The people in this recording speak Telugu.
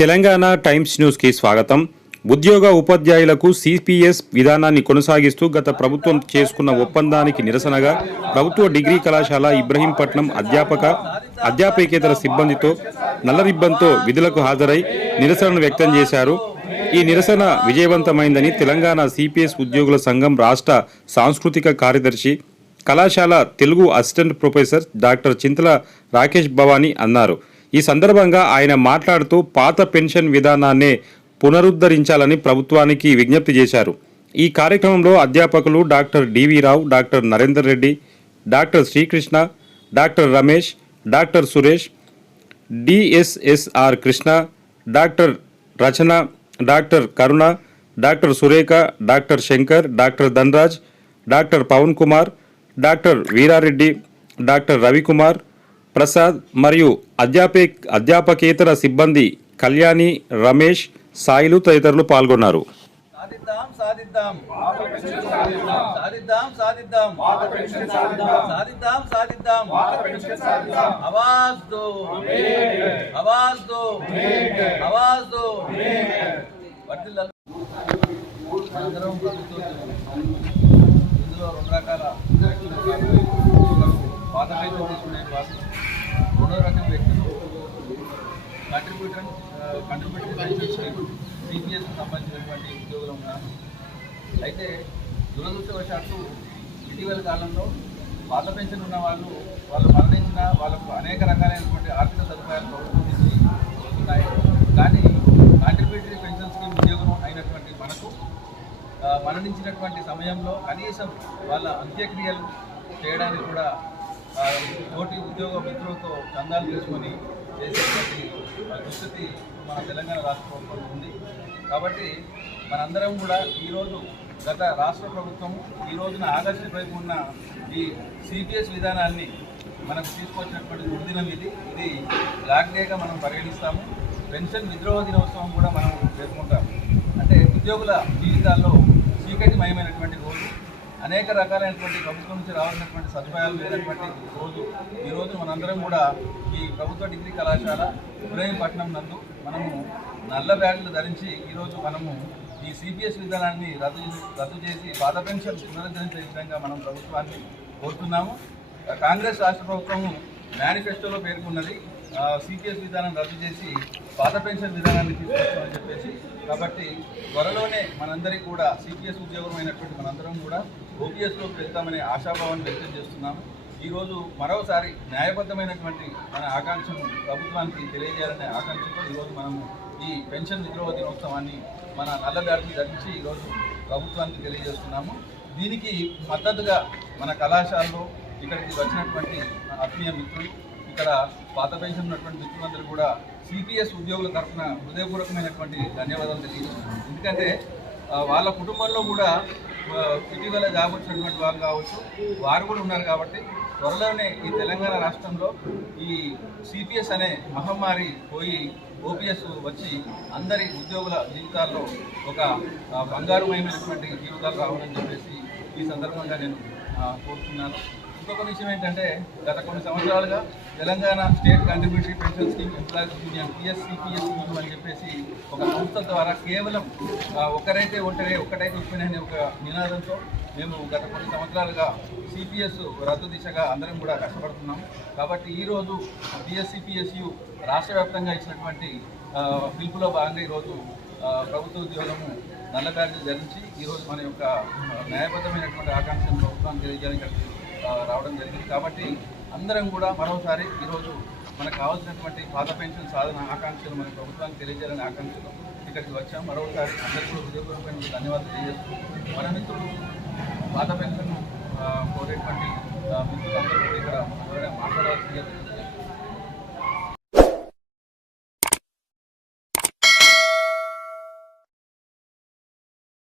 తెలంగాణ టైమ్స్ న్యూస్కి స్వాగతం. ఉద్యోగ ఉపాధ్యాయులకు సిపిఎస్ విధానాన్ని కొనసాగిస్తూ గత ప్రభుత్వం చేసుకున్న ఒప్పందానికి నిరసనగా ప్రభుత్వ డిగ్రీ కళాశాల ఇబ్రహీంపట్నం అధ్యాపక అధ్యాపకేతర సిబ్బందితో నల్లరిబ్బంతో విధులకు హాజరై నిరసనను వ్యక్తం చేశారు. ఈ నిరసన విజయవంతమైందని తెలంగాణ సిపిఎస్ ఉద్యోగుల సంఘం రాష్ట్ర సాంస్కృతిక కార్యదర్శి కళాశాల Telugu assistant professor doctor Chintala Rakesh Bhavani అన్నారు. ఈ సందర్భంగా ఆయన మాట్లాడుతూ పాత పెన్షన్ విధానాన్నే పునరుద్ధరించాలని ప్రభుత్వానికి విజ్ఞప్తి చేశారు. ఈ కార్యక్రమంలో అధ్యాపకులు doctor DV Rao doctor Narender Reddy doctor Srikrishna doctor Ramesh doctor Suresh DSSR Krishna doctor Rachana doctor Karuna doctor Surekha doctor Shankar doctor Dhanraj doctor Pavan Kumar doctor Veera Reddy doctor Ravikumar Prasad మరియు అధ్యాపే అధ్యాపకేతర సిబ్బంది కళ్యాణి రమేష్ సాయిలు తదితరులు పాల్గొన్నారు. ఇందులో రెండు రకాల పాత రెండో రకం వ్యక్తులు కంట్రిబ్యూటర్ కంట్రిబ్యూటర్ సిపిఎస్ సంబంధించినటువంటి ఉద్యోగులు ఉన్నారు అయితే దురదృష్టవశాత్తు ఇటీవల కాలంలో పాత పెన్షన్ ఉన్న వాళ్ళు వాళ్ళు మరణించిన వాళ్ళకు అనేక రకాలైనటువంటి ఆర్థిక సదుపాయాలు ప్రభుత్వం నుంచి వస్తున్నాయి. కానీ కాంట్రిబ్యూటరీ పెన్షన్ స్కీమ్ ఉద్యోగం అయినటువంటి మనకు మరణించినటువంటి సమయంలో కనీసం వాళ్ళ అంత్యక్రియలు చేయడానికి కూడా పోటీ ఉద్యోగ మిత్రులతో చందాలు తీసుకొని చేసేటువంటి దుస్థితి మన తెలంగాణ రాష్ట్ర ప్రభుత్వం ఉంది. కాబట్టి మనందరం కూడా ఈరోజు గత రాష్ట్ర ప్రభుత్వం ఈ రోజున ఆగస్టు వైపు ఉన్న ఈ సిపిఎస్ విధానాన్ని మనకు తీసుకొచ్చినటువంటి దుర్దినం ఇది. ఇది బ్లాక్ డేగా మనం పరిగణిస్తాము. పెన్షన్ విద్రోహ దినోత్సవం కూడా మనం చేసుకుంటాం అంటే ఉద్యోగుల జీవితాల్లో చీకటిమయమైనటువంటి రోజు. అనేక రకాలైనటువంటి ప్రభుత్వం నుంచి రావాల్సినటువంటి సదుపాయాలు లేనటువంటి రోజు ఈరోజు మనందరం కూడా ఈ ప్రభుత్వ డిగ్రీ కళాశాల ఉదయపట్నం నందు మనము నల్ల బ్యాగులు ధరించి ఈరోజు మనము ఈ సిపిఎస్ విధానాన్ని రద్దు రద్దు చేసి పాత పెన్షన్ పునరుద్ధరించే విధంగా మనం ప్రభుత్వాన్ని కోరుతున్నాము. కాంగ్రెస్ రాష్ట్ర ప్రభుత్వము మేనిఫెస్టోలో పేర్కొన్నది సిపిఎస్ విధానం రద్దు చేసి పాత పెన్షన్ విధానాన్ని తీసుకొస్తామని చెప్పేసి. కాబట్టి త్వరలోనే మనందరికీ కూడా సిపిఎస్ ఉద్యోగం అయినటువంటి మనందరం కూడా ఓపీఎస్లోకి వెళ్తామనే ఆశాభావాన్ని వ్యక్తం చేస్తున్నాము ఈరోజు మరోసారి న్యాయబద్ధమైనటువంటి మన ఆకాంక్షను ప్రభుత్వానికి తెలియజేయాలనే ఆకాంక్షతో ఈరోజు మనము ఈ పెన్షన్ విద్రోహ దినోత్సవాన్ని మన నల్ల బ్యాడ్జీ ధరించి ఈరోజు ప్రభుత్వానికి తెలియజేస్తున్నాము. దీనికి మద్దతుగా మన కళాశాలలో ఇక్కడికి వచ్చినటువంటి ఆత్మీయ మిత్రులు ఇక్కడ పాత పెన్షన్ ఉన్నటువంటి మిత్రులందరూ కూడా సిపిఎస్ ఉద్యోగుల తరఫున హృదయపూర్వకమైనటువంటి ధన్యవాదాలు తెలియజేస్తున్నాము. ఎందుకంటే వాళ్ళ కుటుంబంలో కూడా ఇటీవల జాబ్ వచ్చినటువంటి వాళ్ళు కావచ్చు వారు కూడా ఉన్నారు కాబట్టి త్వరలోనే ఈ తెలంగాణ రాష్ట్రంలో ఈ సిపిఎస్ అనే మహమ్మారి పోయి ఓపీఎస్ వచ్చి అందరి ఉద్యోగుల జీవితాల్లో ఒక ఆ, బంగారుమయమైనటువంటి జీవితాలు రావాలని చెప్పేసి ఈ సందర్భంగా నేను కోరుతున్నాను ఇంకొక విషయం ఏంటంటే గత కొన్ని సంవత్సరాలుగా Telangana state contributory pension scheme employees union PSCPS అని చెప్పేసి ఒక సంస్థ ద్వారా కేవలం ఒకరైతే ఒంటరి ఒక్కటైతే ఉప్పిన అనే ఒక నినాదంతో మేము గత కొన్ని సంవత్సరాలుగా సిపిఎస్ రద్దు దిశగా అందరం కూడా కష్టపడుతున్నాం. కాబట్టి ఈరోజు పిఎస్సిపిఎస్యు రాష్ట్ర వ్యాప్తంగా ఇచ్చినటువంటి పిలుపులో భాగంగా ఈరోజు ప్రభుత్వ ఉద్యోగము నల్ల బ్యాడ్జీ ధరించి ఈరోజు మన యొక్క న్యాయబద్ధమైనటువంటి ఆకాంక్షను ప్రభుత్వాన్ని తెలియజేయడానికి ఇక్కడికి, రావడం జరిగింది. కాబట్టి అందరం కూడా మరోసారి ఈరోజు మనకు కావాల్సినటువంటి పాత పెన్షన్ సాధన ఆకాంక్షలు మన ప్రభుత్వానికి తెలియజేయాలని ఆకాంక్షలు ఇక్కడికి వచ్చాం. మరోసారి అందరికీ హృదయపూర్వకమైన ధన్యవాదాలు తెలియజేస్తున్నాం. మన మిత్రులు పాత పెన్షన్ కోరేటువంటి మిత్రులందరూ కూడా ఇక్కడ ఎవరైనా